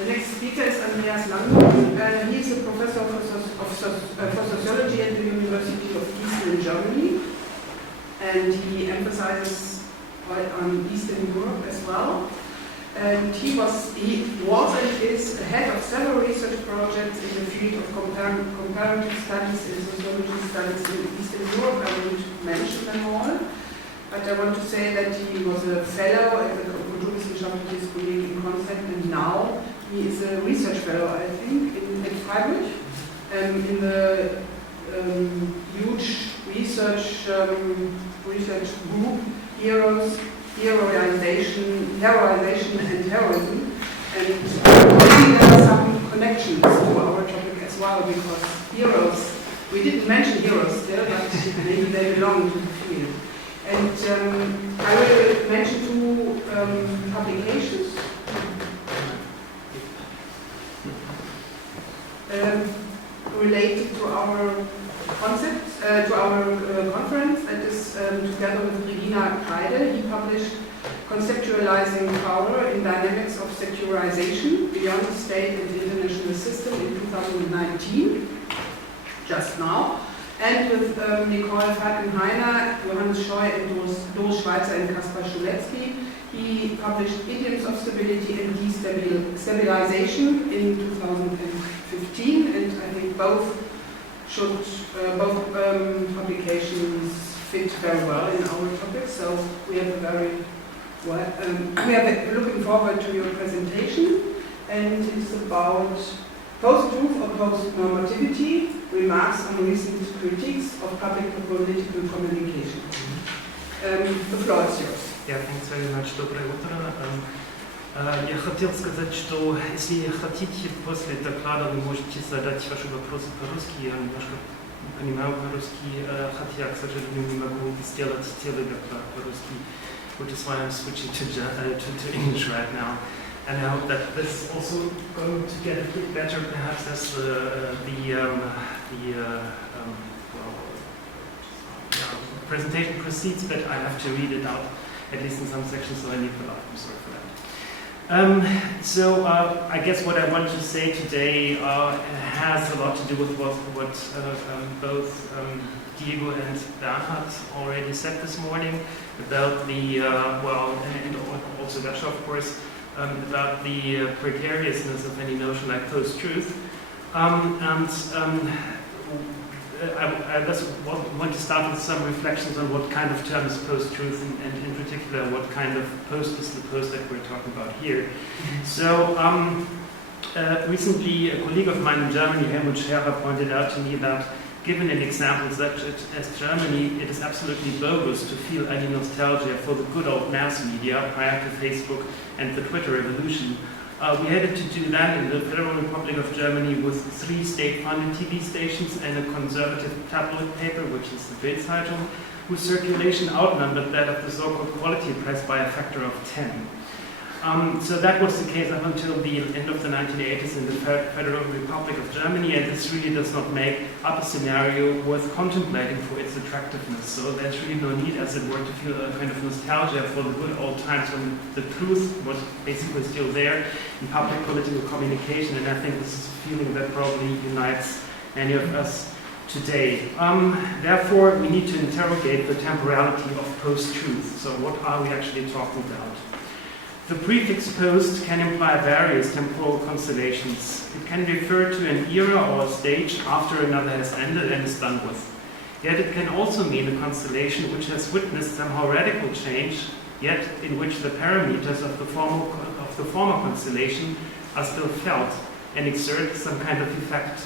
The next speaker is Andreas Langenohl. He is a professor for sociology at the University of Gießen in Germany, and he emphasizes on Eastern Europe as well. And he was and is head of several research projects in the field of comparative studies and sociology studies in Eastern Europe. I won't mention them all, but I want to say that he was a fellow at the Gesellschaftsvergleich in concept, and now he is a research fellow, I think, in Freiburg, in the huge research group Heroization and Terrorism, and maybe there are some connections to our topic as well, because heroes, we didn't mention heroes still, but maybe they belong to the field. And I will mention two publications related to our concept, to our conference, that is together with Regina Kreide. He published Conceptualizing Power in Dynamics of Secularization Beyond the State and the International System in 2019, just now. And with Nicole Falkenhainer, Johannes Scheu, and Doris Schweitzer and Kaspar Schulecki, he published Idioms of Stability and Destabilization in 2015, and I think both publications fit very well in our topic. So we have we are looking forward to your presentation, and it's about post-truth or post-normativity, remarks on recent critiques of public political communication. The floor is yours. Yeah, thanks very much. Доброе утро. Я хотел сказать, что если хотите после доклада, вы можете задать ваши вопросы по-русски. Я немножко понимаю по-русски, хотя, к сожалению, не могу сделать теледоклад по-русски, which is why I'm switching to English right now. And I hope that this is also going to get a bit better, perhaps, as the presentation proceeds, but I have to read it out, at least in some sections, so I need the light. I'm sorry for that. So I guess what I want to say today has a lot to do with what both Diego and Bernhard already said this morning about the, and also Gasha, of course, about the precariousness of any notion like post-truth. I just want to start with some reflections on what kind of term is post-truth, and in particular what kind of post is the post that we're talking about here. So recently a colleague of mine in Germany, Helmut Scherer, pointed out to me that given an example such as Germany, it is absolutely bogus to feel any nostalgia for the good old mass media prior to Facebook and the Twitter revolution. We had to do that in the Federal Republic of Germany with 3 state-funded TV stations and a conservative tabloid paper, which is the Bild-Zeitung, whose circulation outnumbered that of the so-called quality press by a factor of 10. So that was the case up until the end of the 1980s in the Federal Republic of Germany, and this really does not make up a scenario worth contemplating for its attractiveness. So there's really no need, as it were, to feel a kind of nostalgia for the good old times when the truth was basically still there in public political communication, and I think this is a feeling that probably unites many of us today. Therefore, we need to interrogate the temporality of post-truth. So what are we actually talking about? The prefix post can imply various temporal constellations. It can refer to an era or a stage after another has ended and is done with. Yet it can also mean a constellation which has witnessed somehow radical change, yet in which the parameters of the former constellation are still felt and exert some kind of effect.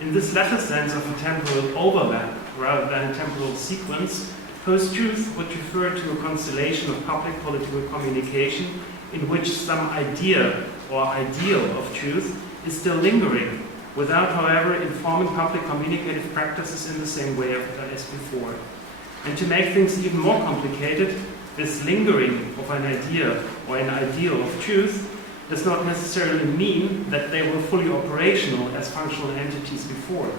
In this latter sense of a temporal overlap rather than a temporal sequence, post-truth would refer to a constellation of public political communication in which some idea or ideal of truth is still lingering, without, however, informing public communicative practices in the same way as before. And to make things even more complicated, this lingering of an idea or an ideal of truth does not necessarily mean that they were fully operational as functional entities before.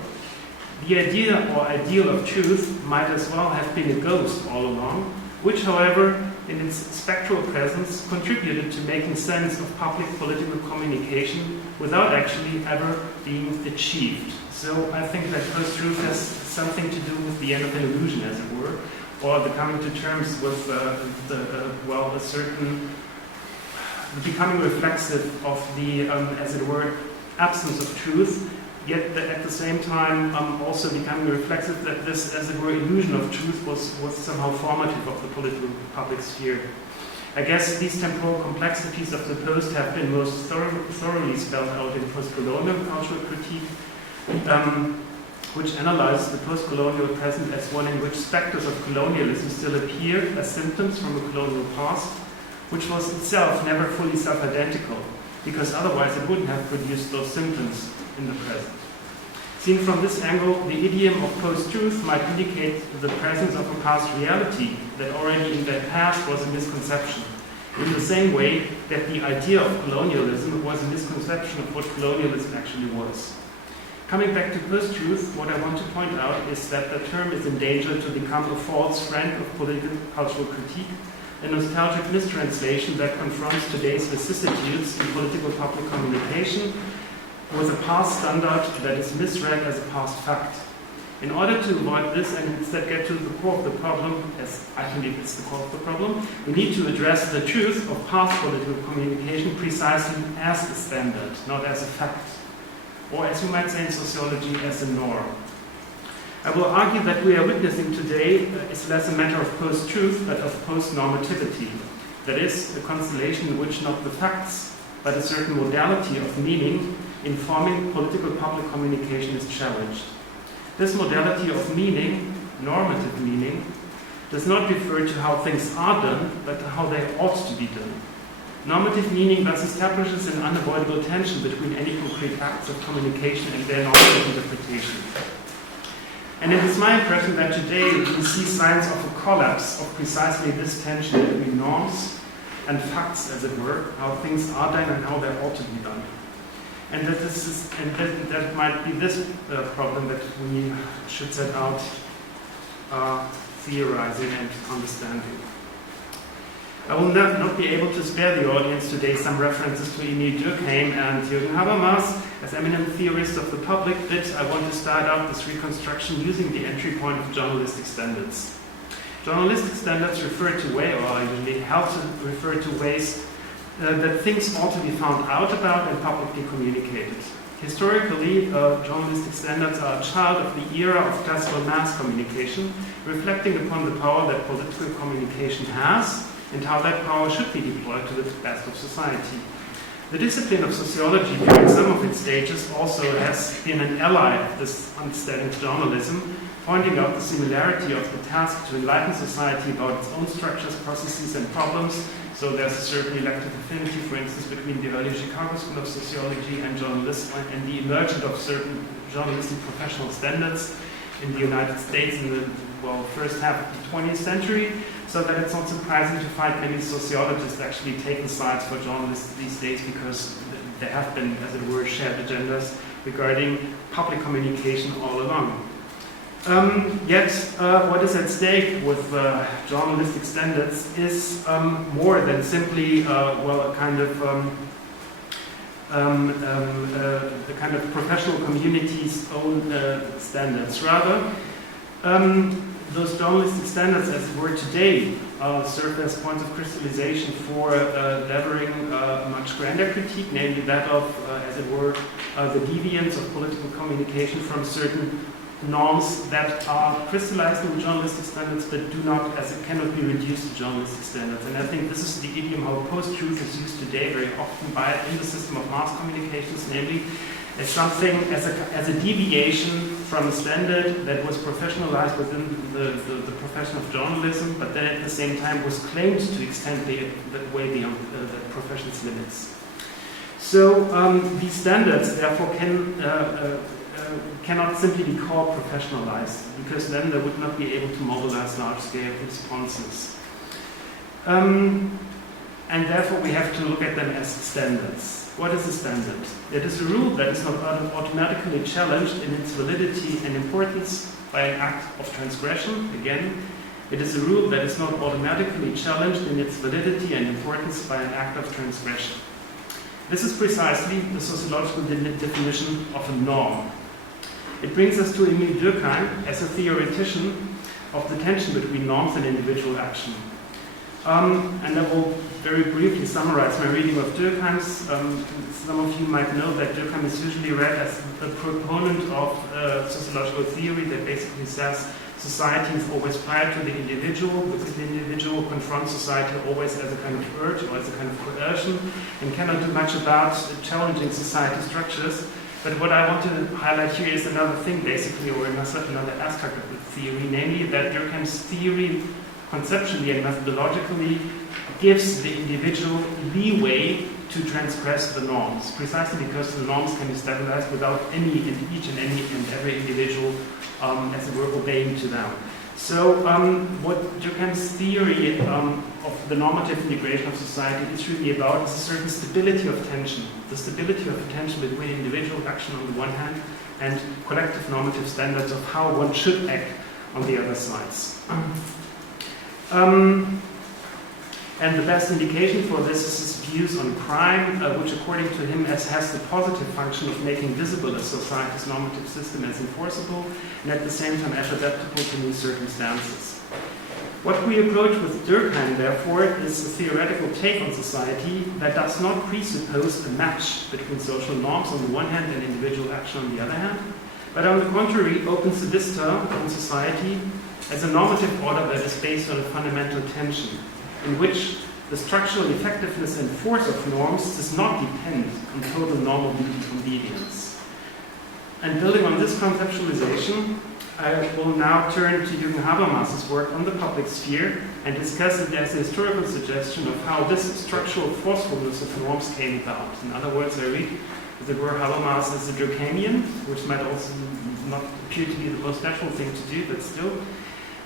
The idea or ideal of truth might as well have been a ghost all along, which, however, in its spectral presence, contributed to making sense of public political communication without actually ever being achieved. So I think that post-truth has something to do with the end of an illusion, as it were, or the coming to terms with a certain becoming reflexive of the, as it were, absence of truth, yet at the same time also becoming reflexive that this, as it were, illusion of truth was somehow formative of the political public sphere. I guess these temporal complexities of the post have been most thoroughly spelled out in post-colonial cultural critique, which analyzes the post-colonial present as one in which specters of colonialism still appear as symptoms from a colonial past, which was itself never fully self-identical, because otherwise it wouldn't have produced those symptoms in the present. Seen from this angle, the idiom of post-truth might indicate the presence of a past reality that already in that past was a misconception, in the same way that the idea of colonialism was a misconception of what colonialism actually was. Coming back to post-truth, what I want to point out is that the term is in danger to become a false friend of political cultural critique, a nostalgic mistranslation that confronts today's vicissitudes in political public communication with a past standard that is misread as a past fact. In order to avoid this and instead get to the core of the problem, as I believe it's the core of the problem, we need to address the truth of past political communication precisely as a standard, not as a fact, or as you might say in sociology, as a norm. I will argue that we are witnessing today is less a matter of post-truth, but of post-normativity. That is, a constellation in which not the facts, but a certain modality of meaning informing political public communication is challenged. This modality of meaning, normative meaning, does not refer to how things are done, but to how they ought to be done. Normative meaning thus establishes an unavoidable tension between any concrete acts of communication and their normative interpretation. And it is my impression that today we see signs of a collapse of precisely this tension between norms and facts, as it were, how things are done and how they ought to be done. And that might be this problem that we should set out theorizing and understanding. I will not be able to spare the audience today some references to Emil Durkheim and Jürgen Habermas. As eminent theorists of the public bit, I want to start out this reconstruction using the entry point of journalistic standards. Journalistic standards refer to ways, or usually help to refer to ways that things ought to be found out about and publicly communicated. Historically, journalistic standards are a child of the era of classical mass communication, reflecting upon the power that political communication has and how that power should be deployed to the best of society. The discipline of sociology during some of its stages also has been an ally of this understanding of journalism, pointing out the similarity of the task to enlighten society about its own structures, processes, and problems. So there's a certain elective affinity, for instance, between the early Chicago School of Sociology and journalism and the emergence of certain journalistic professional standards in the United States in the first half of the 20th century, so that it's not surprising to find many sociologists actually taking sides for journalists these days, because there have been, as it were, shared agendas regarding public communication all along. Yet, what is at stake with journalistic standards is more than simply, a kind of professional community's own standards. Rather, those journalistic standards, as it were today, serve as points of crystallization for levering a much grander critique, namely that of, as it were, the deviance of political communication from certain norms that are crystallized in journalistic standards but do not, as it cannot be reduced to journalistic standards. And I think this is the idiom how post-truth is used today very often in the system of mass communications, namely as something, as a deviation from a standard that was professionalized within the profession of journalism, but then at the same time was claimed to extend way beyond the profession's limits. So these standards, therefore, cannot simply be called professionalized, because then they would not be able to mobilize large-scale responses. And therefore we have to look at them as standards. What is a standard? It is a rule that is not automatically challenged in its validity and importance by an act of transgression. Again, It is a rule that is not automatically challenged in its validity and importance by an act of transgression. This is precisely the sociological definition of a norm. It brings us to Emil Durkheim as a theoretician of the tension between norms and individual action. And I will very briefly summarize my reading of Durkheim's. Some of you might know that Durkheim is usually read as a proponent of sociological theory that basically says society is always prior to the individual, because the individual confronts society always as a kind of urge or as a kind of coercion and cannot do much about challenging society structures. But what I want to highlight here is another thing, basically, or another aspect of the theory, namely that Durkheim's theory conceptually and methodologically gives the individual leeway to transgress the norms, precisely because the norms can be stabilized without each and every individual, as it were, obeying to them. So what Durkheim's theory of the normative integration of society is really about is a certain stability of tension, the stability of tension between individual action on the one hand and collective normative standards of how one should act on the other sides. And the best indication for this is his views on crime, which according to him has the positive function of making visible a society's normative system as enforceable and at the same time as adaptable to new circumstances. What we approach with Durkheim, therefore, is a theoretical take on society that does not presuppose a match between social norms on the one hand and individual action on the other hand, but on the contrary opens a vista on society as a normative order that is based on a fundamental tension, in which the structural effectiveness and force of norms does not depend on total normal obedience. And building on this conceptualization, I will now turn to Jürgen Habermas's work on the public sphere and discuss it as a historical suggestion of how this structural forcefulness of norms came about. In other words, I read, as it were, Habermas as a Durkheimian, which might also not appear to be the most natural thing to do, but still.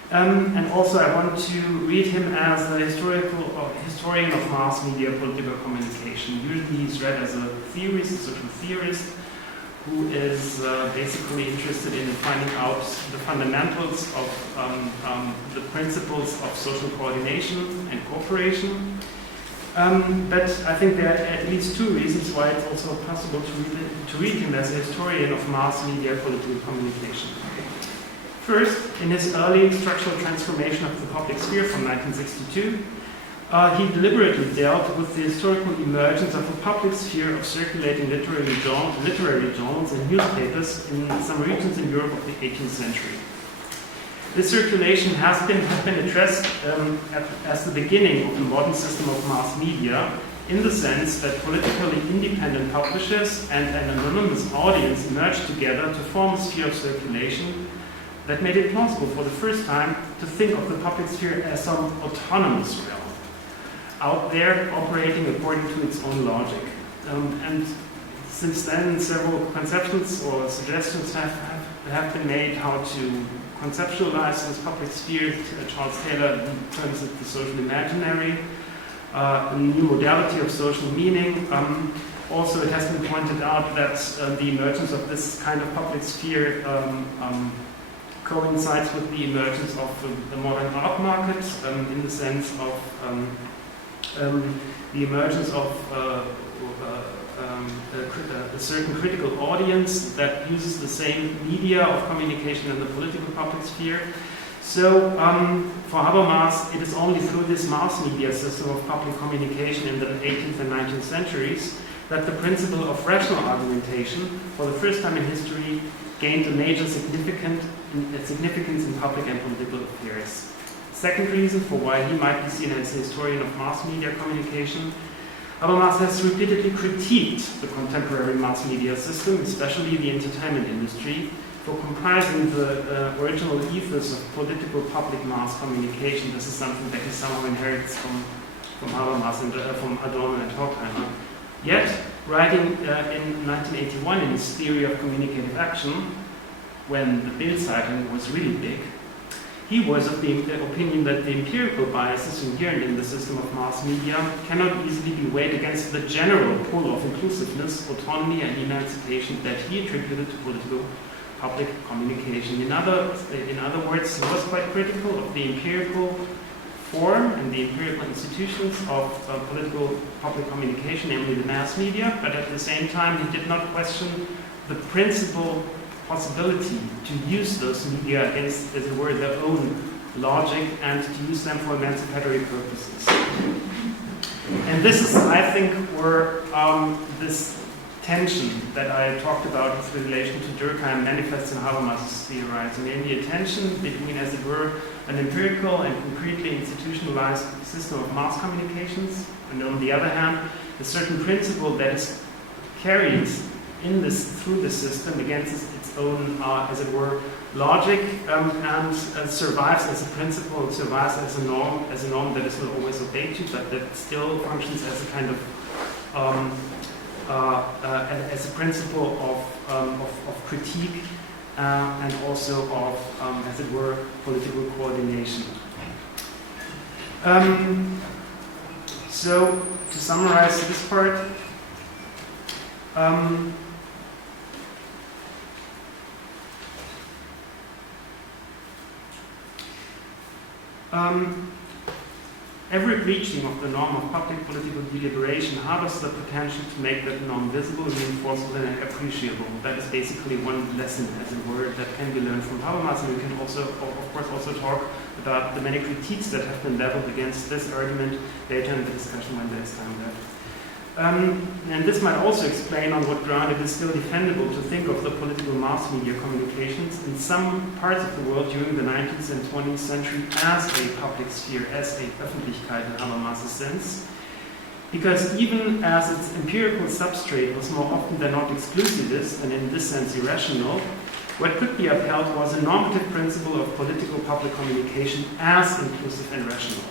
And also I want to read him as a historian of mass media political communication. Usually he's read as a theorist, a social theorist, who is basically interested in finding out the fundamentals of the principles of social coordination and cooperation. But I think there are at least two reasons why it's also possible to read him as a historian of mass media political communication. First, in his early structural transformation of the public sphere from 1962, he deliberately dealt with the historical emergence of a public sphere of circulating literary journals and newspapers in some regions in Europe of the 18th century. This circulation has been addressed as the beginning of the modern system of mass media, in the sense that politically independent publishers and an anonymous audience emerged together to form a sphere of circulation that made it possible for the first time to think of the public sphere as some autonomous realm, out there operating according to its own logic. And since then, several conceptions or suggestions have been made how to conceptualize this public sphere. Charles Taylor terms it the social imaginary, a new modality of social meaning. Also, it has been pointed out that the emergence of this kind of public sphere coincides with the emergence of the modern art market, in the sense of the emergence of a certain critical audience that uses the same media of communication in the political public sphere. So, for Habermas, it is only through this mass media system of public communication in the 18th and 19th centuries that the principle of rational argumentation, for the first time in history, gained a major significance in public and political affairs. Second reason for why he might be seen as a historian of mass media communication, Habermas has repeatedly critiqued the contemporary mass media system, especially the entertainment industry, for comprising the original ethos of political public mass communication. This is something that he somehow inherits from Habermas and from Adorno and Horkheimer. Yet, writing in 1981 in his theory of communicative action, when the Bild-Zeitung was really big, he was of the opinion that the empirical biases inherent in the system of mass media cannot easily be weighed against the general pull of inclusiveness, autonomy, and emancipation that he attributed to political public communication. In other words, he was quite critical of the empirical form and the empirical institutions of political public communication, namely the mass media, but at the same time he did not question the principal possibility to use those media against, as it were, their own logic and to use them for emancipatory purposes. And this is, I think, where this tension that I talked about with relation to Durkheim manifests in Habermas's theorizing, namely a tension between, as it were, an empirical and concretely institutionalized system of mass communications, and on the other hand, a certain principle that is carried through the system against its own, as it were, logic, and survives as a principle, survives as a norm that is not always obeyed to, but that still functions as a kind of as a principle of critique and also of, as it were, political coordination. So, to summarize this part, every breaching of the norm of public political deliberation harbors the potential to make that norm visible, reinforceable, and appreciable. That is basically one lesson, as it were, that can be learned from Habermas, and we can also, of course, also talk about the many critiques that have been leveled against this argument later in the discussion when there is time left. And this might also explain on what ground it is still defendable to think of the political mass media communications in some parts of the world during the 19th and 20th century as a public sphere, as a Öffentlichkeit in Habermas's sense. Because even as its empirical substrate was more often than not exclusivist and in this sense irrational, what could be upheld was a normative principle of political public communication as inclusive and rational.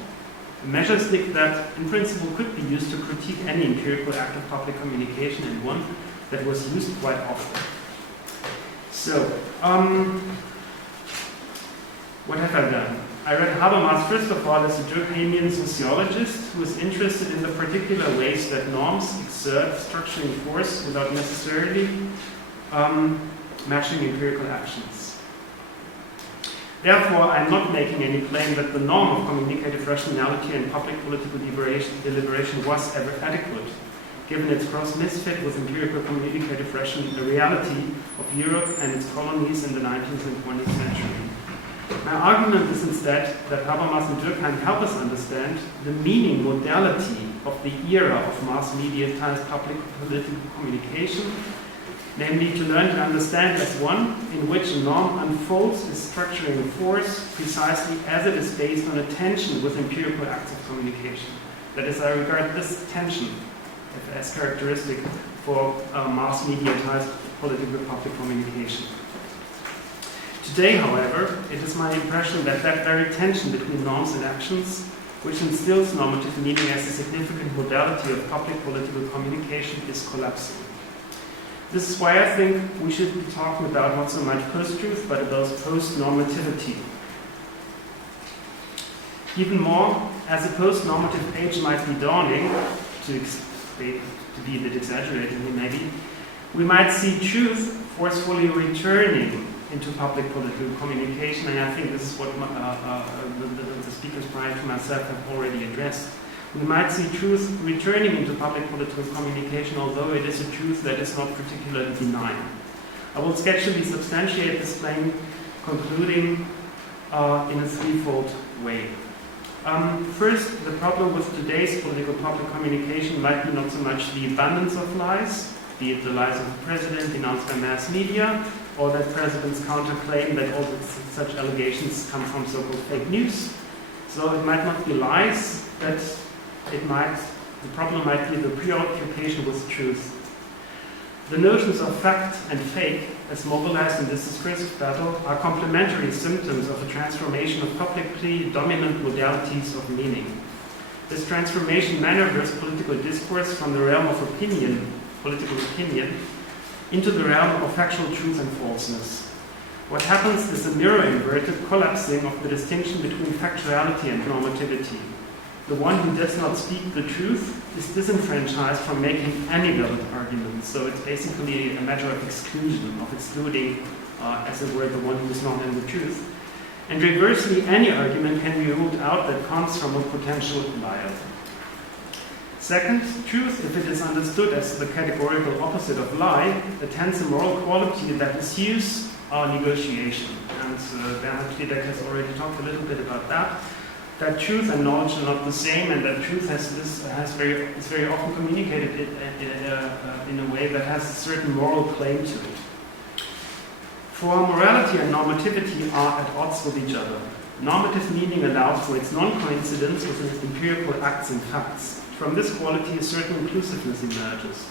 A measurestic that, in principle, could be used to critique any empirical act of public communication, and one that was used quite often. So, what have I done? I read Habermas, first of all, as a Durkheimian sociologist who is interested in the particular ways that norms exert structuring force without necessarily matching empirical actions. Therefore, I'm not making any claim that the norm of communicative rationality and public political deliberation was ever adequate, given its gross misfit with empirical communicative reality of Europe and its colonies in the 19th and 20th century. My argument is instead that Habermas and Durkheim help us understand the meaning modality of the era of mass mediatized public political communication, namely to learn to understand as one in which a norm unfolds its structuring force precisely as it is based on a tension with empirical acts of communication. That is, I regard this tension as characteristic for mass mediatized political public communication. Today, however, it is my impression that that very tension between norms and actions, which instills normative meaning as a significant modality of public political communication, is collapsing. This is why I think we should be talking about not so much post-truth, but about post-normativity. Even more, as a post-normative age might be dawning, to be a bit exaggerated maybe, we might see truth forcefully returning into public political communication, and I think this is what the speakers prior to myself have already addressed. We might see truth returning into public political communication, although it is a truth that is not particularly benign. I will sketchily substantiate this claim, concluding in a threefold way. First, the problem with today's political public communication might be not so much the abundance of lies, be it the lies of the president denounced by mass media, or that presidents counterclaim that all such allegations come from so-called fake news. So it might not be lies, but the problem might be the preoccupation with truth. The notions of fact and fake, as mobilized in this discursive battle, are complementary symptoms of a transformation of publicly dominant modalities of meaning. This transformation maneuvers political discourse from the realm of opinion, political opinion, into the realm of factual truth and falseness. What happens is a mirror-inverted collapsing of the distinction between factuality and normativity. The one who does not speak the truth is disenfranchised from making any valid arguments. So it's basically a matter of exclusion, of excluding as it were, the one who is not in the truth. And reversely, any argument can be ruled out that comes from a potential liar. Second, truth, if it is understood as the categorical opposite of lie, attains a moral quality that pursues our negotiation. And Bernhard Friedeck has already talked a little bit about that. That truth and knowledge are not the same, and that truth is very often communicated in a way that has a certain moral claim to it. For morality and normativity are at odds with each other. Normative meaning allows for its non-coincidence with empirical acts and facts. From this quality, a certain inclusiveness emerges.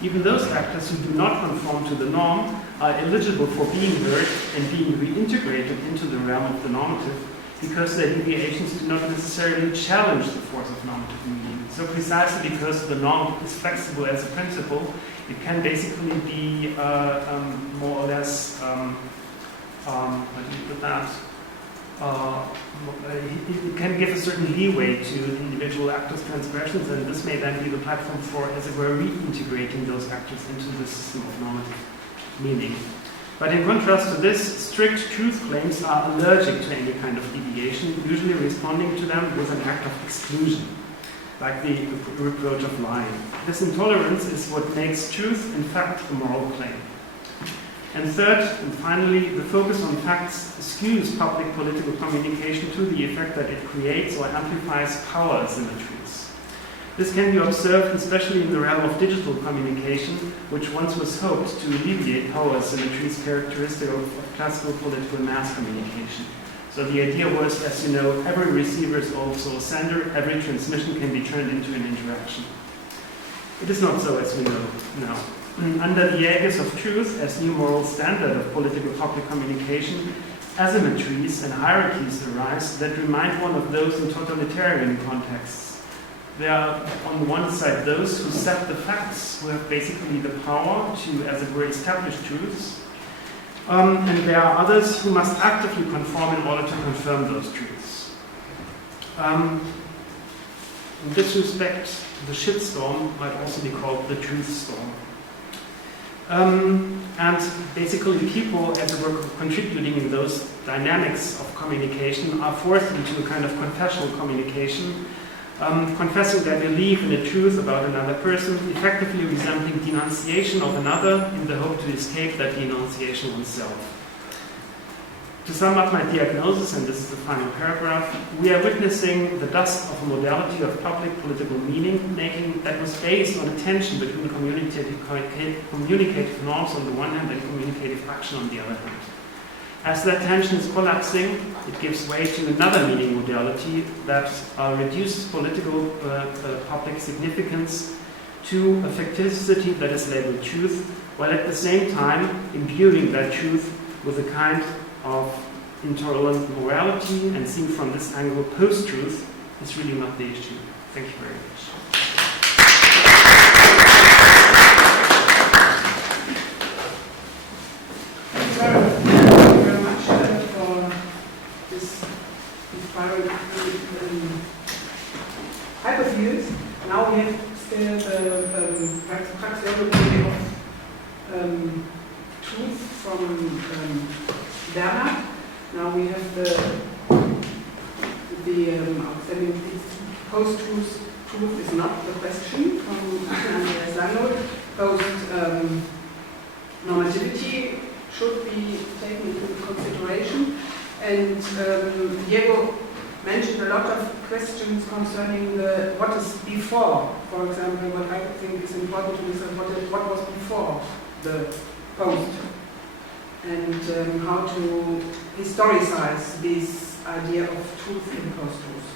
Even those actors who do not conform to the norm are eligible for being heard and being reintegrated into the realm of the normative, because their deviations do not necessarily challenge the force of normative meaning. So precisely because the norm is flexible as a principle, it can basically be more or less, how do you put that? It can give a certain leeway to individual actors' transgressions, and this may then be the platform for, as it were, reintegrating those actors into the system of normative meaning. But in contrast to this, strict truth claims are allergic to any kind of deviation, usually responding to them with an act of exclusion, like the reproach of lying. This intolerance is what makes truth, in fact, a moral claim. And third, and finally, the focus on facts skews public political communication to the effect that it creates or amplifies power asymmetries. This can be observed especially in the realm of digital communication, which once was hoped to alleviate power asymmetries characteristic of classical political mass communication. So the idea was, as you know, every receiver is also a sender, every transmission can be turned into an interaction. It is not so, as we know now. Under the aegis of truth as new moral standard of political public communication, asymmetries and hierarchies arise that remind one of those in totalitarian contexts. There are, on the one side, those who set the facts, who have basically the power to, as it were, establish truths. And there are others who must actively conform in order to confirm those truths. In this respect, the shitstorm might also be called the truth storm. And basically people, as it were, contributing in those dynamics of communication are forced into a kind of confessional communication, confessing their belief in the truth about another person, effectively resembling denunciation of another in the hope to escape that denunciation oneself. To sum up my diagnosis, and this is the final paragraph, we are witnessing the dust of a modality of public political meaning-making that was based on a tension between communicative norms on the one hand and communicative action on the other hand. As that tension is collapsing, it gives way to another meaning modality that reduces political public significance to a facticity that is labeled truth, while at the same time imbuing that truth with a kind of intolerant morality, and seen from this angle, post-truth is really not the issue. Thank you very much. Thank you very much for this inspiring hyperviews. Now we have still the praxeology of truth from Bernhard. Now we have the post-truth is not the question from Andreas Langenohl. Post-normativity should be taken into consideration. And Diego mentioned a lot of questions concerning what is before. For example, what I think is important to listen what was before the post. And how to historicize this idea of truth in post-truth.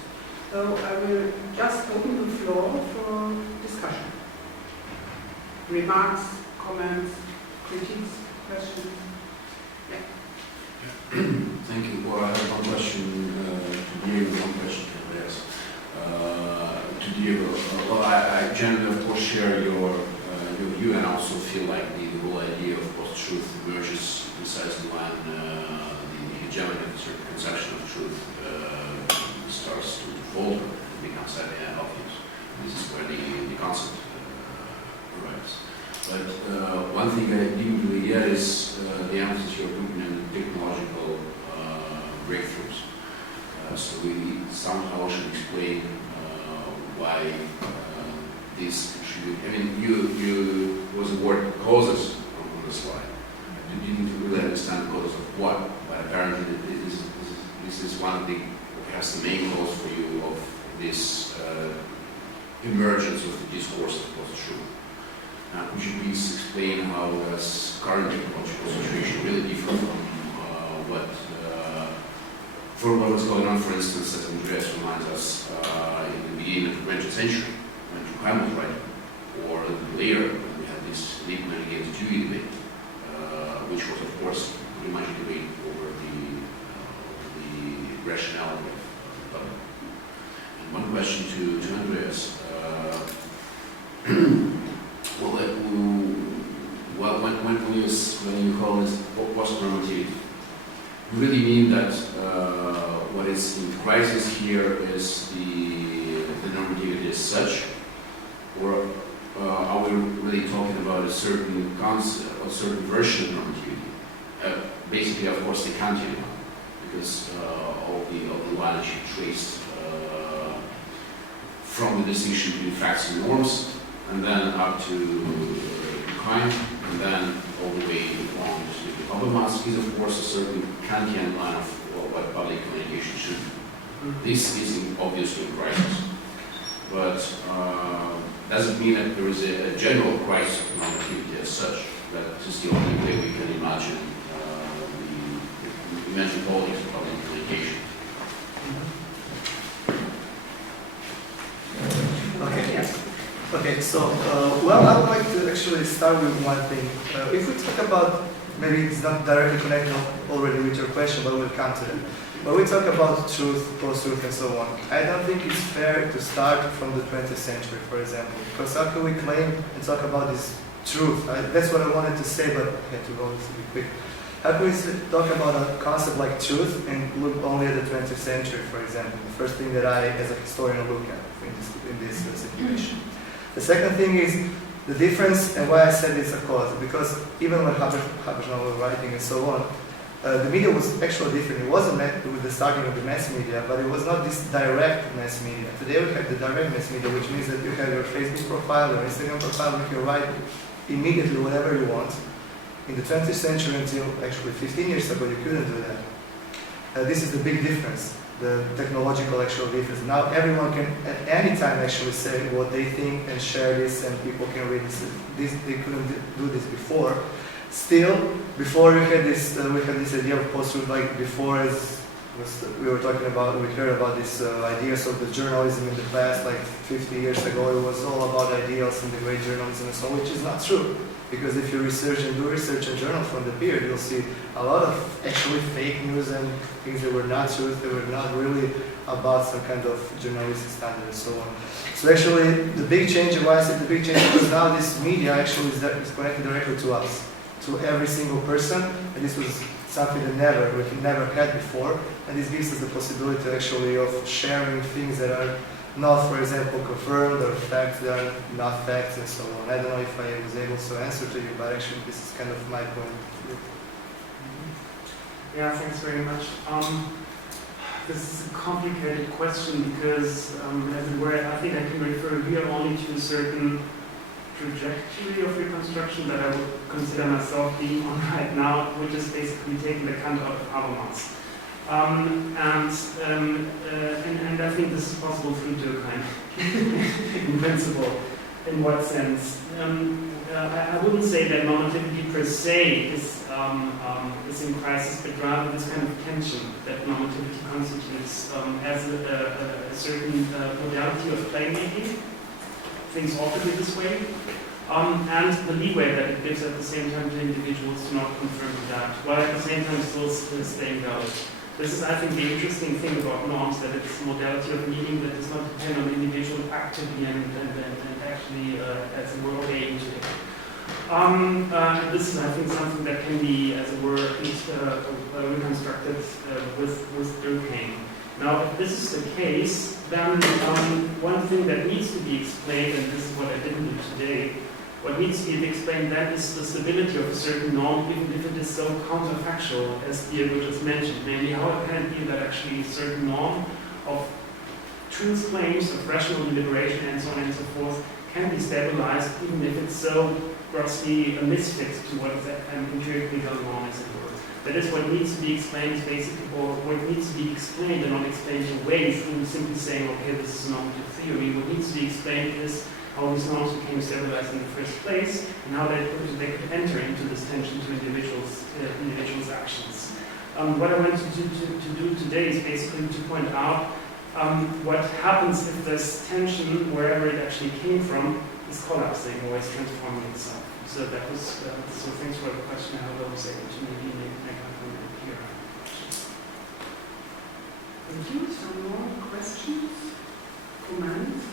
So I will just open the floor for discussion. Remarks, comments, critiques, questions. Yeah. Thank you. Well, I have one question to Diego, one question to Andreas. To Diego, well, I generally, of course, share your view, and also feel like the whole idea of post-truth emerges precisely when the hegemony of a certain conception of truth starts to falter and becomes obvious. This is where the concept arrives. But one thing I didn't really idea is the emphasis you're putting in technological breakthroughs. So we somehow should explain why this contribute. I mean, you was the word causes on the slide. You didn't really understand the causes of what, but apparently this is one thing, perhaps the main cause for you of this emergence of the discourse of post-truth. Could you please explain how does current technological situation really differ from what was going on, for instance, as Andreas reminds us, in the beginning of the 20th century, when Durkheim was writing, or later when we had this Leibniz against GWZO debate, which was, of course, pretty much a debate over the rationality of government. And one question to Andreas. When you call this post-normativity, you really mean that what is in crisis here is the normativity as such, or are we really talking about a certain concept, a certain version of normativity? Basically, of course, the Kantian one, because all the lines you traced from the distinction between facts and norms, and then up to Durkheim, and then all the way along to Habermas is, of course, a certain Kantian line of what public communication should be. This is obviously a crisis, but doesn't mean that there is a general crisis of normativity as such. That is the only way we can imagine the mentioned politics of public communication. Okay. Yes. Okay, so, well, I would like to actually start with one thing. If we talk about, maybe it's not directly connected already with your question, but we'll come to that. But we talk about truth, post-truth, and so on. I don't think it's fair to start from the 20th century, for example, because how can we claim and talk about this truth? That's what I wanted to say, but I had to go a bit quick. How can we talk about a concept like truth and look only at the 20th century, for example? The first thing that I, as a historian, look at in this situation. The second thing is the difference, and why I said it's a cause, because even when Habermas was writing and so on, the media was actually different. It wasn't with the starting of the mass media, but it was not this direct mass media. Today we have the direct mass media, which means that you have your Facebook profile, your Instagram profile, you can write immediately whatever you want. In the 20th century, until actually 15 years ago, you couldn't do that. This is the big difference. The technological actual difference. Now everyone can at any time actually say what they think and share this, and people can read this. They couldn't do this before. Still, before we had this idea of post-truth, like before, we were talking about, we heard about these ideas of the journalism in the past, like 50 years ago. It was all about ideals and the great journalism and so on, which is not true. Because if you research and do research in journals from the period, you'll see a lot of actually fake news and things that were not truth, that were not really about some kind of journalistic standard and so on. So actually, the big change, and why I said the big change, because now this media actually is connected directly to us, to every single person, and this was something that we never had before, and this gives us the possibility actually of sharing things that are not, for example, confirmed, or facts that are not facts, and so on. I don't know if I was able to answer to you, but actually this is kind of my point. Yeah, thanks very much. This is a complicated question because, as it were, I think I can refer here only to a certain trajectory of reconstruction that I would consider myself being on right now, which is basically taking the Kant out of Habermas. And I think this is possible through Durkheim, in principle. In what sense? I wouldn't say that normativity per se is in crisis, but rather this kind of tension that normativity constitutes as a certain modality of playmaking. Things ought to be this way. And the leeway that it gives at the same time to individuals to not conform to that, while at the same time still staying valid. This is, I think, the interesting thing about norms, that it's a modality of meaning that does not depend on the individual actively and actually, as it were, obeying to it. This is, I think, something that can be, as it were, at least reconstructed with Durkheim. Now, if this is the case, then one thing that needs to be explained, and this is what I didn't do today, What needs to be explained then is the stability of a certain norm, even if it is so counterfactual, as Diego just mentioned. Namely, how can it be that actually a certain norm of truth claims, of rational deliberation, and so on and so forth, can be stabilized, even if it's so grossly a misfit to what is empirically going on, as it were. That is what needs to be explained, basically, or what needs to be explained and not explained away through simply saying, okay, this is a normative theory. What needs to be explained is how these norms became stabilized in the first place, and how they could enter into this tension to individuals' actions. What I want to do today is basically to point out what happens if this tension, wherever it actually came from, is collapsing or is transforming itself. So that was, so thanks for the question. I hope I was able to maybe make my comment here. Thank you. Some more questions? Comments?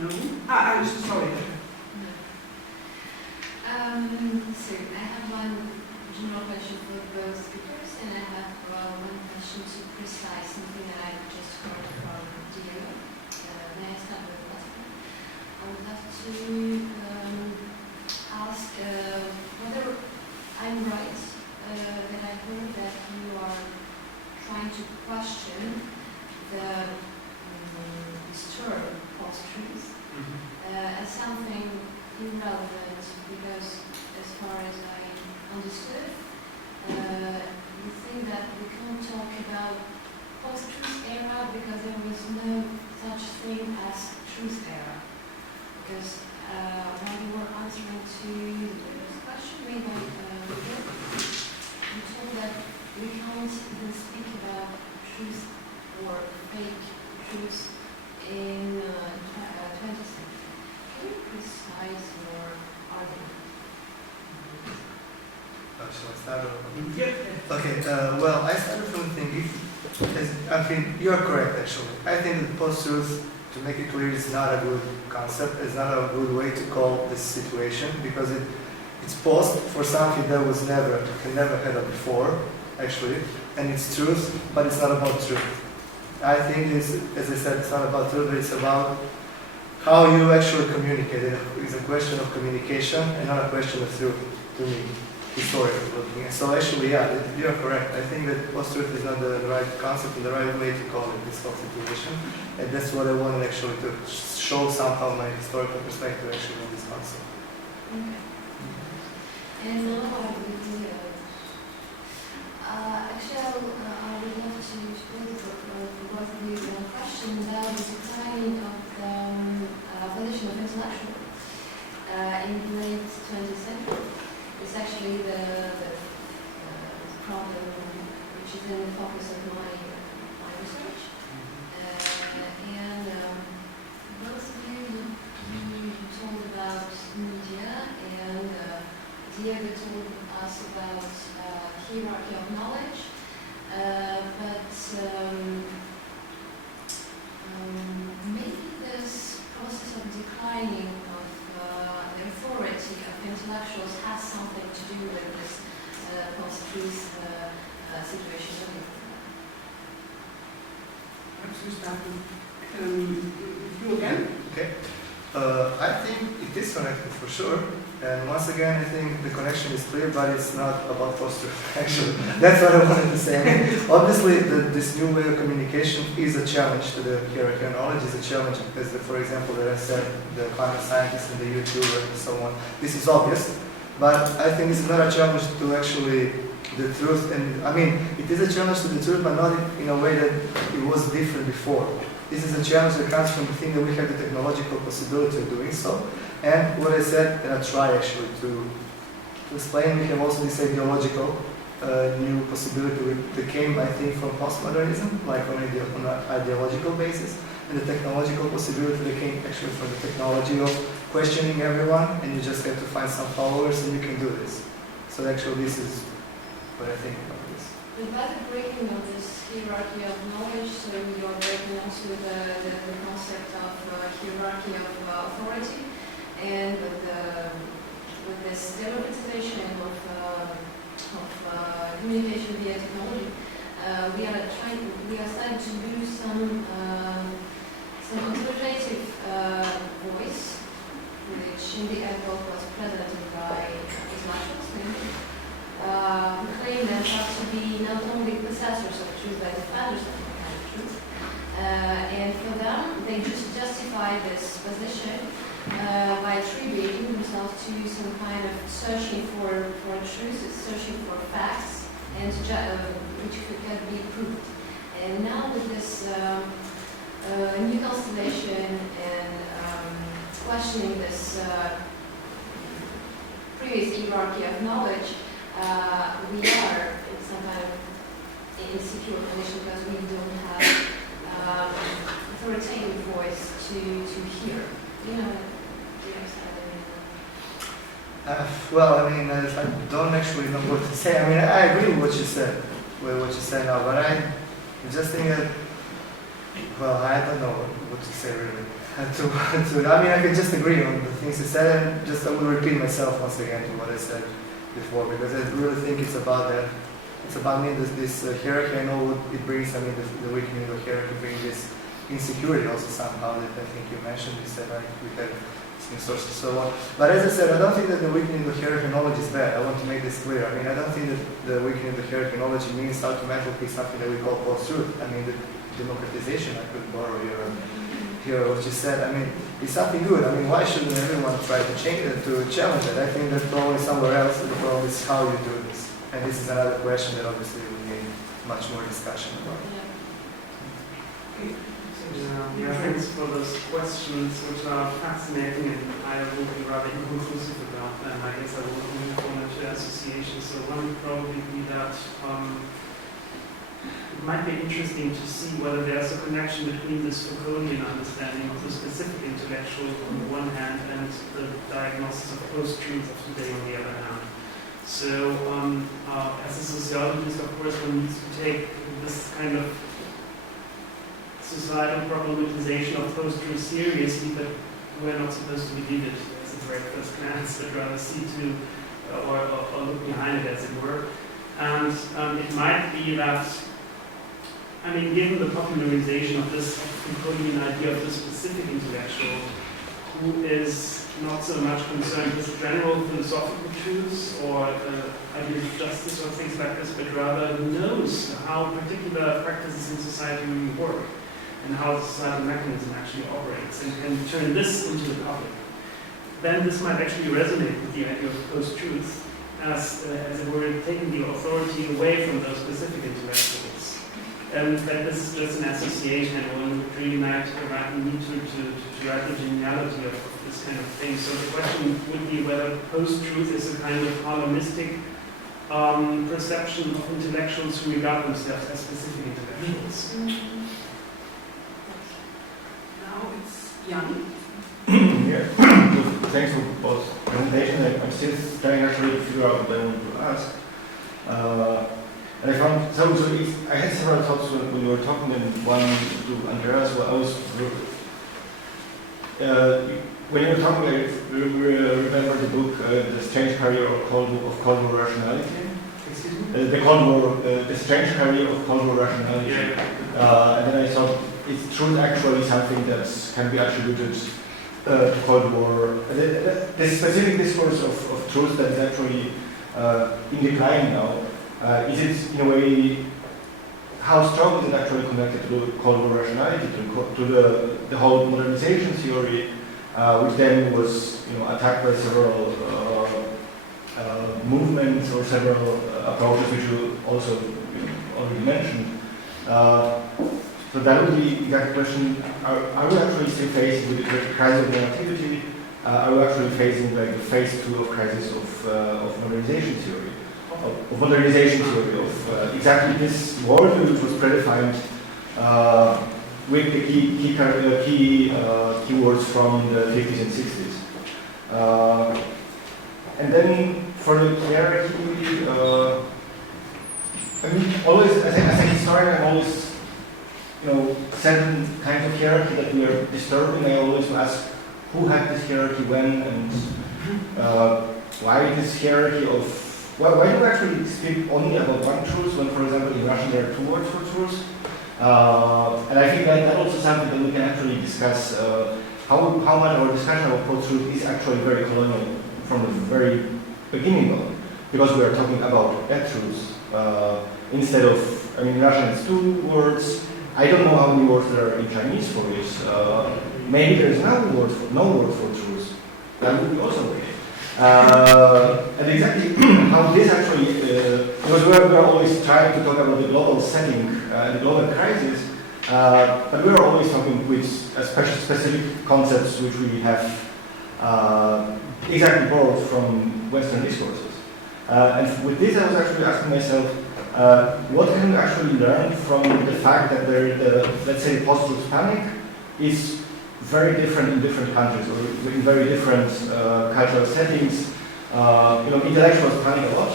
No? I'm sorry. So I have one general question for both speakers, and I have one question to precise something that I just heard from Diego. May I start with that? I would love to ask whether I'm right that I heard that you are trying to question this term post-truth as something irrelevant, because as far as I understood, you think that we can't talk about post-truth era because there was no such thing as truth era. Because when you were answering to the question made by you told that we can't even speak about truth or fake truth in 20th century. Can you precise your argument? Shall I start? Yeah. Okay, well, I started from the thing, I think you are correct actually. I think that post-truth, to make it clear, is not a good concept, it's not a good way to call this situation, because it's post for something that was never had a before, actually, and it's truth, but it's not about truth. I think it's, as I said, it's not about truth, but it's about how you actually communicate. It's a question of communication and not a question of truth, to me, historically looking. And so actually, yeah, you are correct. I think that post-truth is not the right concept and the right way to call it this whole situation. And that's what I wanted actually to show somehow my historical perspective actually on this concept. Okay. And now I would actually I would love to pose for both of you a question about the decline of the position of intellectual in the late 20th century. It's actually the problem which is in the focus of my research. And both of you told about media, and Diego told us about hierarchy of knowledge, but maybe this process of declining of the authority of intellectuals has something to do with this post-truth situation. Perhaps we start with you again. Okay. I think it is connected for sure. And once again, I think the connection is clear, but it's not about post-truth, actually. That's what I wanted to say. I mean, obviously, this new way of communication is a challenge to the hierarchy of knowledge, is a challenge because, for example, that I said, the climate scientists and the YouTuber and so on. This is obvious, but I think this is not a challenge to actually the truth. And I mean, it is a challenge to the truth, but not in a way that it was different before. This is a challenge that comes from the thing that we have the technological possibility of doing so. And what I said, and I try actually to explain, we have also this ideological new possibility that came, I think, from postmodernism, like on an ideological basis, and the technological possibility that came actually from the technology of questioning everyone, and you just have to find some followers and you can do this. So actually this is what I think about this. But by the breaking of this hierarchy of knowledge, so you're breaking also the concept of hierarchy of authority, and with this democratization of communication via technology, we are starting to lose some some authoritative voice, which in the epoch was presented by Justus-Liebig-University, who claimed themselves to be not only possessors of truth but defenders of the kind of truth. And for them, they just justify this position by attributing themselves to some kind of searching for truth, searching for facts, and which can be proved. And now with this new constellation and questioning this previous hierarchy of knowledge, we are in some kind of insecure condition because we don't have authoritative voice to hear. You know, well, I mean, I don't actually know what to say. I mean, I agree with what you said now, but I'm just thinking that, well, I don't know what to say really. I mean, I can just agree on the things you said, and just I will repeat myself once again to what I said before, because I really think it's about that. It's about this hierarchy. I know what it brings. I mean, the weakening of the hierarchy brings this insecurity also somehow that I think you mentioned. You said we had sources and so on. But as I said, I don't think that the weakening of the hierarchy knowledge is bad. I want to make this clear. I mean, I don't think that the weakening of the hierarchy knowledge means automatically something that we call post-truth. I mean, the democratization, I could borrow here what you said. I mean, it's something good. I mean, why shouldn't everyone try to change it, to challenge it? I think that probably somewhere else, the problem is how you do this. And this is another question that obviously we need much more discussion about. Yeah, thanks for those questions, which are fascinating, and I will be rather inconclusive about them. I guess I will move on to associations. So one would probably be that it might be interesting to see whether there's a connection between this Foucauldian understanding of the specific intellectual on the one hand and the diagnosis of post-truth of today on the other hand. So as a sociologist, of course, one needs to take this kind of societal problematization of post-truth seriously, but we're not supposed to believe it as a very first glance, but rather see to or look behind it, as it were. And it might be that, I mean, given the popularization of this Foucauldian idea of the specific intellectual, who is not so much concerned with general philosophical truths or ideas of justice or things like this, but rather who knows how particular practices in society really work, and how the societal mechanism actually operates, and can turn this into the public, then this might actually resonate with the idea of post-truth as it were taking the authority away from those specific intellectuals. And that this is just an association, and one would really need to write the genealogy of this kind of thing. So the question would be whether post-truth is a kind of alarmistic perception of intellectuals who regard themselves as specific intellectuals. It's Jan. Yeah. Thanks for both presentation. I'm still trying actually to figure out what I want to ask. And I found I had several thoughts when we were talking, and one to Andreas. Well, I was when you were talking, I remember the book "The Strange Career of Cold War Rationality." Excuse me? The Strange Career of Cold War Rationality. Yeah. And then I thought, is truth actually something that can be attributed to Cold War? The specific discourse of truth that is actually in decline now, is it in a way, how strong is it actually connected to Cold War rationality, to the whole modernization theory, which then was attacked by several movements or several approaches which you also already mentioned. So that would be the exact question. Are we actually still facing with the crisis of normativity? Are we actually facing like the phase 2 of crisis of modernization theory? Of modernization theory, of exactly this worldview which was predefined with the key keywords from the 50s and 60s. And then for the hierarchy, I mean, always as a historian, I'm always certain kinds of hierarchy that we are disturbing. I always ask who had this hierarchy when, and why this hierarchy of. Well, why do we actually speak only about one truth when, for example, in Russian there are 2 words for truth? And I think that also something that we can actually discuss, how much our discussion of post-truth is actually very colonial from the very beginning of it, because we are talking about that truth instead of, I mean, in Russian it's 2 words. I don't know how many words there are in Chinese for this. Maybe there is no word for truth. That would be also okay. And exactly how this actually, because we are always trying to talk about the global setting and the global crisis, but we are always talking with specific concepts which we have exactly borrowed from Western discourses. And with this I was actually asking myself, what can we actually learn from the fact that let's say, post-truth panic is very different in different countries or in very different cultural settings. Intellectuals panic a lot.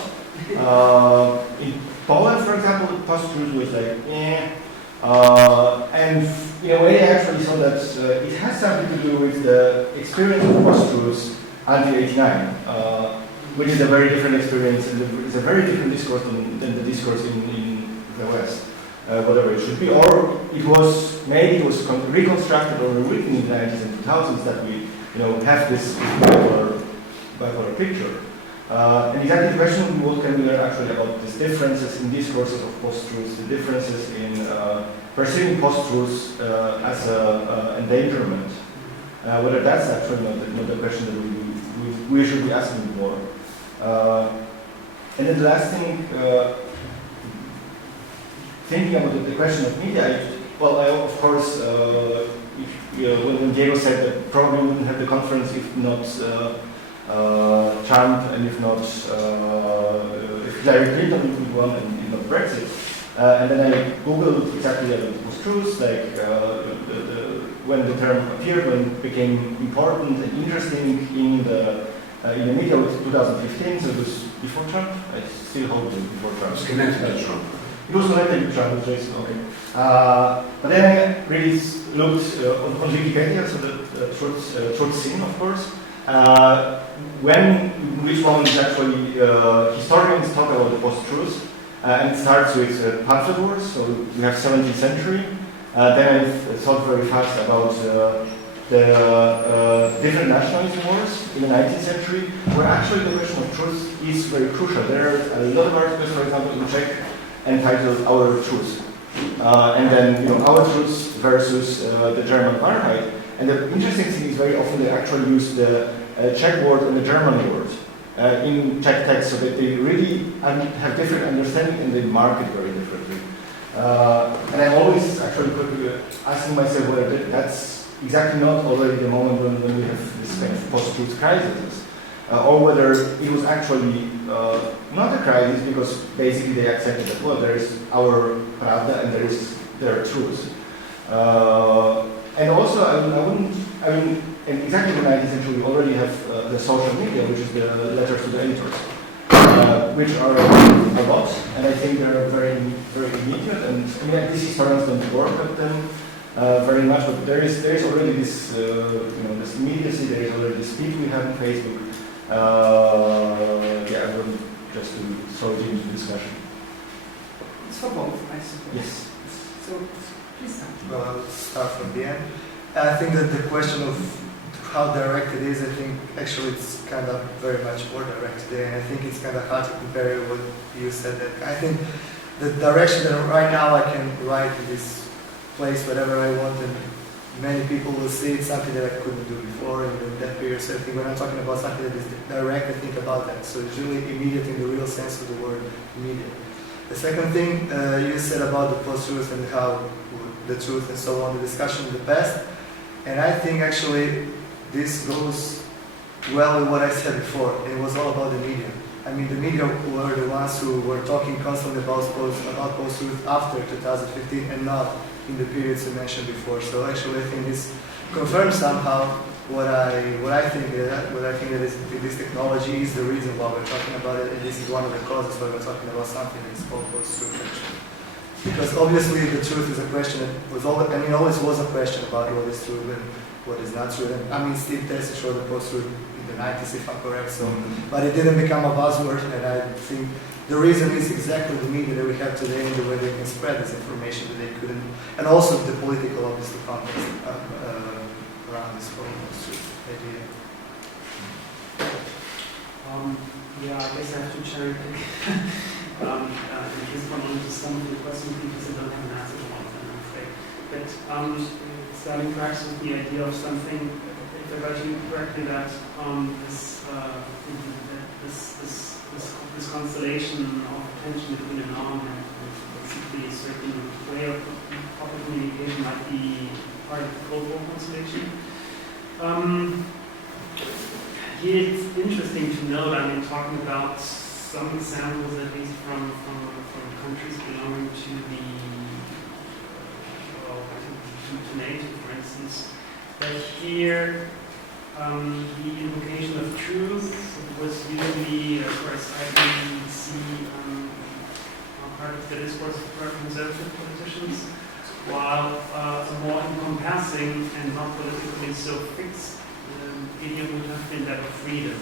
In Poland, for example, post-truth was like, and in a way I actually saw that it has something to do with the experience of post-truth until '89. Which is a very different experience, and it's a very different discourse than the discourse in the West, whatever it should be. Or it was reconstructed or rewritten in the 90s and 2000s that we, have this bipolar picture. And exactly the question: what can we learn actually about these differences in discourses of post-truths, the differences in perceiving post-truths as an endangerment? Whether that's actually not the question that we should be asking more. And then the last thing, thinking about the question of media, of course, when Diego said that probably we wouldn't have the conference if not Trump and if Hillary Clinton would won and if not Brexit. And then I googled exactly what was truth, like when the term appeared, when it became important and interesting in the media of 2015, so it was before Trump. I still hold it before Trump. It was connected to Trump. It was connected to Trump, Jason, okay. But then I really looked on Wikipedia, so the truth scene, of course. Which moment is actually historians talk about the post-truth, and it starts with pamphlet wars. So we have 17th century. Then I thought very fast about the different nationalist wars in the 19th century, where actually the question of truth is very crucial. There are a lot of articles, for example, in Czech, entitled "Our Truth," and then "Our Truth" versus the German Wahrheit. And the interesting thing is very often they actually use the Czech word and the German word in Czech text, so that they really have different understanding and they mark it very differently. And I'm always actually asking myself whether that's exactly not already the moment when we have this kind of post-truth crisis, or whether it was actually not a crisis because basically they accepted that, well, there is our pravda and there is their truth. And also, in exactly the 19th century, we already have the social media, which is the letters to the editors, which are a lot, and I think they're very, very immediate, and these historians don't work at them very much, but there is already this, this immediacy, there is already this speed we have on Facebook. I will just to throw it into discussion. It's for both, I suppose. Yes. So, please start. Well, I'll start from the end. I think that the question of how direct it is, I think actually it's kind of very much more direct today, and I think it's kind of hard to compare what you said. That I think the direction that right now I can write in this place whatever I want, and many people will see it's something that I couldn't do before in that period. So I think when I'm talking about something that is direct, I think about that. So it's really immediate in the real sense of the word immediate. The second thing you said about the post-truth and how the truth and so on, the discussion in the past, and I think actually this goes well with what I said before. It was all about the media. I mean, the media were the ones who were talking constantly about post-truth after 2015 and not in the periods you mentioned before. So actually, I think this confirms somehow what I think that this technology is the reason why we're talking about it, and this is one of the causes why we're talking about something that is called post-truth actually. Because obviously the truth is a question that always was a question about what is true, what is not true. And, I mean, Steve Tesich wrote a post-truth in the 90s, if I'm correct, so, but it didn't become a buzzword, and I think the reason is exactly the media that we have today and the way they can spread this information that they couldn't, and also the political, obviously, context around this whole post-truth idea. Yeah, I guess I have to cherry pick and respond to some of the questions because I don't have an answer to one of them, I'm afraid. But starting perhaps with the idea of something, if I got you correctly, that this constellation of tension between a norm and basically a certain way of proper communication might be part of the Cold War constellation. Here it's interesting to note, I mean, talking about some examples, at least from countries belonging to the, to NATO, for instance, that here the invocation of truth was usually, as far as I can see, part of the discourse of conservative politicians, while a more encompassing and not politically so fixed idiom would have been that of freedom.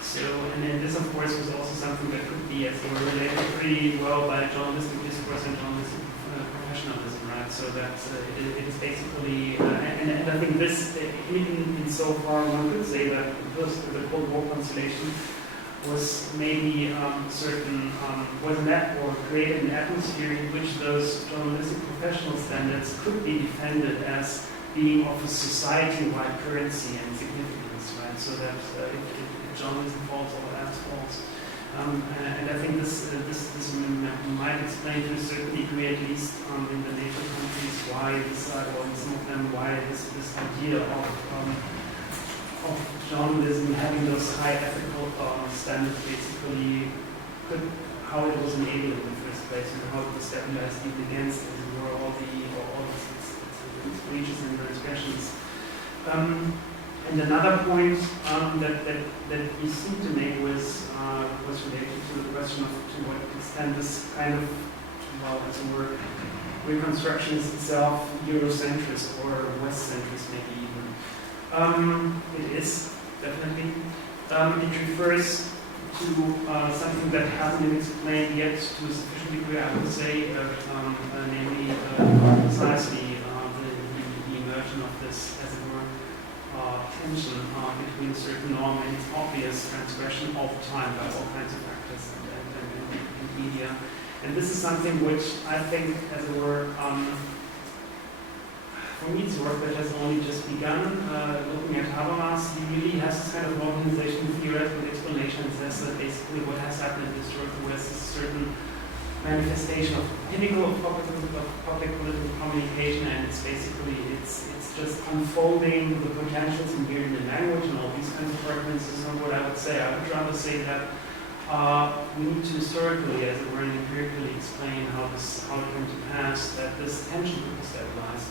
So, and then this, of course, was also something that could be, as it were, related pretty well by journalistic discourse and journalistic professionalism, right? So that it is basically, and I think this, in so far, one could say that the Cold War constellation was maybe certain, was or created an atmosphere in which those journalistic professional standards could be defended as being of a society-wide currency and significance, right? So that if journalism falls, all that falls. And I think this might explain to a certain degree, at least in the NATO countries, why this, or in some of them, why this idea of journalism having those high ethical standards basically how it was enabled in the first place, and how it was stabilized even against, as it were, all its breaches and transgressions. And another point that you seem to make was related to the question of to what extent this kind of, well, as it were, reconstruction is itself Eurocentrist or West-centrist maybe even. It is, definitely. It refers to something that hasn't been explained yet to a sufficient degree, I would say, namely precisely the immersion of this, as it were, tension between a certain norm and its obvious transgression all the time by all kinds of actors and media. And this is something which I think, as it were, for me it's work that has only just begun. Looking at Habermas, he really has this kind of organization theoretical explanation and says that basically what has happened in historical West is a certain manifestation of pinnacle of public political communication, and it's basically it's just unfolding the potentials inherent in language and all these kinds of arguments is not what I would say. I would rather say that we need to historically, as it were, and empirically explain how it came to pass that this tension could be stabilized.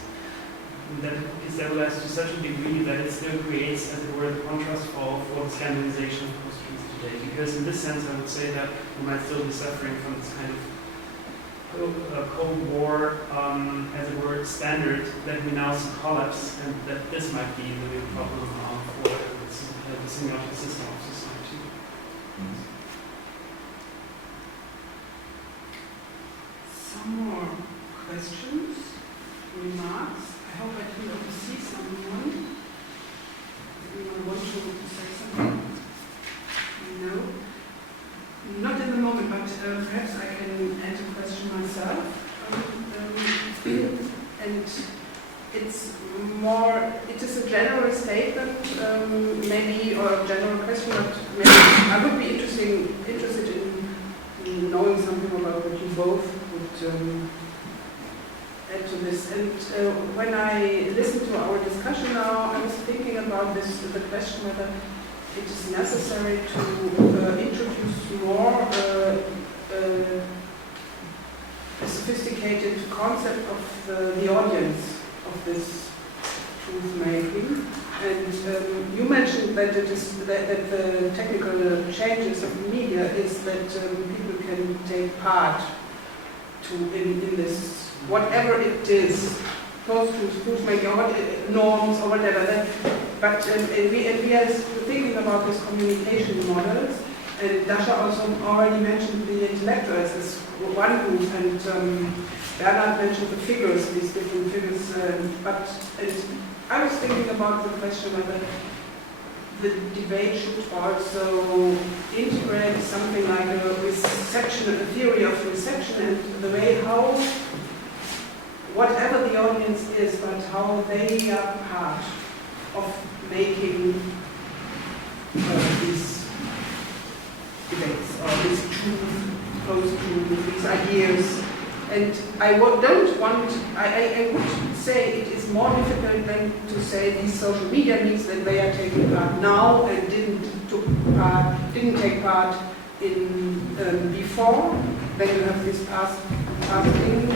That it could be stabilized to such a degree that it still creates, as it were, the contrast for the scandalization of post-truth today. Because in this sense, I would say that we might still be suffering from this kind of Cold War, as it were, standard that we now see collapse, and that this might be the real problem for the semiotic system of society. Some more questions, remarks? I hope I can oversee someone. Anyone want to say something? No? Not in the moment, but perhaps I can add a question myself. And it is a general statement, maybe, or a general question, but maybe I would be interested in knowing something about what you both would add to this. And when I listened to our discussion now, I was thinking about the question whether it is necessary to introduce more a sophisticated concept of the audience of this truth making. And you mentioned that that the technical changes of the media is that people can take part in this, whatever it is, post-truths, maybe or norms or whatever. But we are thinking about these communication models, and Dasha also already mentioned the intellectuals as one group, and Bernhard mentioned the figures, these different figures. I was thinking about the question whether the debate should also integrate something like a reception, a theory of reception, and the way how, whatever the audience is, but how they are part of making these debates or these truth, post-truth, these ideas. And I would say it is more difficult than to say these social media means that they are taking part now and didn't take part in before. Then you have this past thing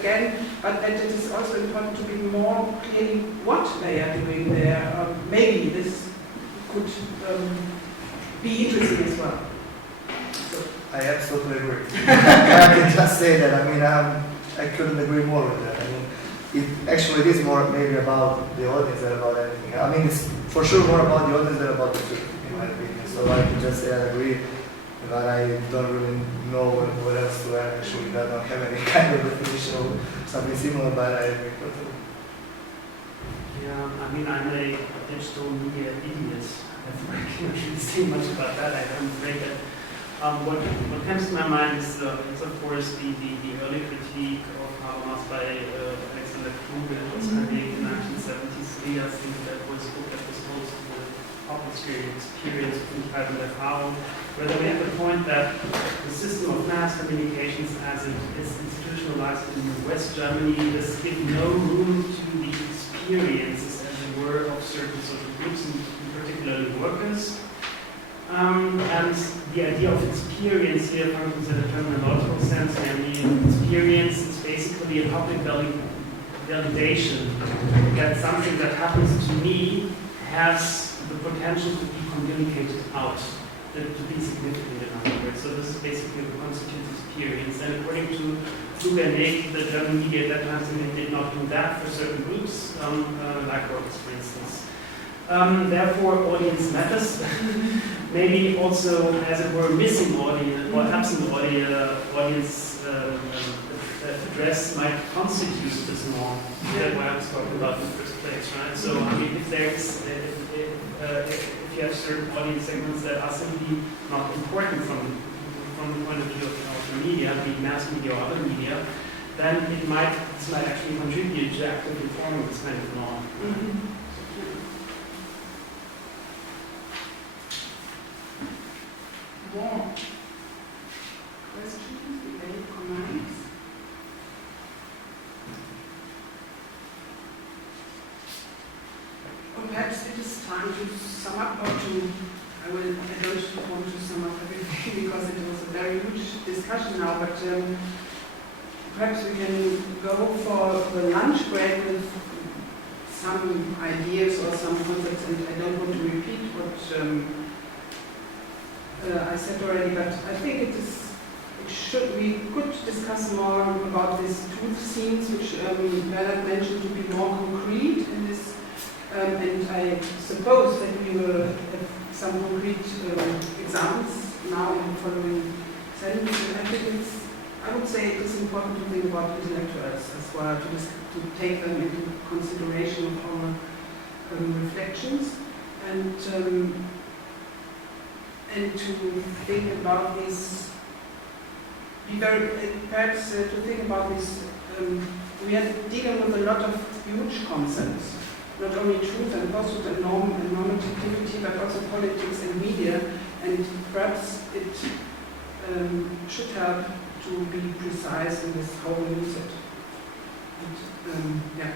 again. But that it is also important to be more clearly what they are doing there. Maybe this could be interesting as well. I absolutely agree. I can just say that. I mean, I couldn't agree more with that. I mean, it is more maybe about the audience than about anything. I mean, it's for sure more about the audience than about the truth, in my opinion. So I can just say I agree, but I don't really know what else to add. Actually, I don't have any kind of definition of something similar, but I agree totally. Yeah, I mean, I'm a digital media idiot. I can't really say much about that. I'm afraid that. What comes to my mind is of course the early critique of Habermas by Alexander Kluge. It was made in 1973. I think that was a book that was also the public experience of entitlement how, where they made the point that the system of mass communications as it is institutionalized in West Germany does give no room to the experiences, as it were, of certain social groups, and particularly workers. And the idea of experience here functions in a terminological sense. I mean, experience is basically a public validation that something that happens to me has the potential to be communicated out, to be significant in other words. So this is basically what constitutes experience. And according to Kluge and Nick, the German media at that time did not do that for certain groups, like workers, for instance. Therefore, audience matters. Maybe also, as it were, missing audience or absent audience address might constitute this norm. That's why I was talking about in the first place, right? So, I mean, if there's, if you have certain audience segments that are simply not important from the point of view of the media, be it mass media or other media, then this might actually contribute to active informing this kind of norm. Mm-hmm. More questions, debate, comments? Or perhaps it is time to sum up, or I don't want to sum up everything because it was a very huge discussion now, but perhaps we can go for the lunch break with some ideas or some concepts, and I don't want to repeat what I said already, but I think we could discuss more about these truth scenes, which Bernhard mentioned to be more concrete in this, and I suppose that we will have some concrete examples now in the following sentence. And I would say it is important to think about intellectuals as well, to take them into consideration of our reflections, and to think about this, perhaps to think about this, we are dealing with a lot of huge concepts, not only truth and post-truth and norm and normativity, but also politics and media, and perhaps it should help to be precise in this how we use it. And, yeah.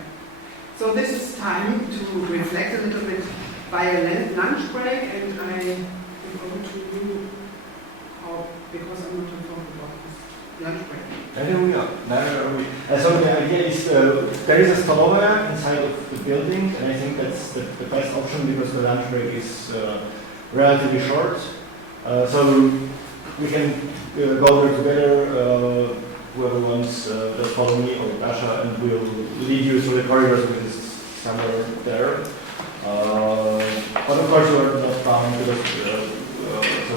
So this is time to reflect a little bit by a lunch break, and I over to you, because I'm not informed about this lunch break. So the idea is there is a LOEWE inside of the building, and I think that's the best option because the lunch break is relatively short. So we can go there together, whoever wants, just follow me or Dasha, and we'll lead you through the corridors, which is somewhere there. But of course, you are not bound because so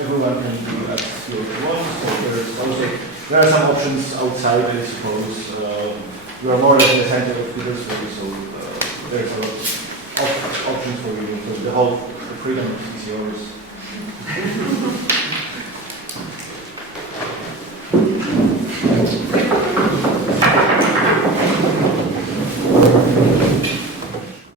everyone can do as you want. So there are some options outside, I suppose. You are more or less in the center of Petersburg, so there's a lot of options for you. So the whole freedom is yours.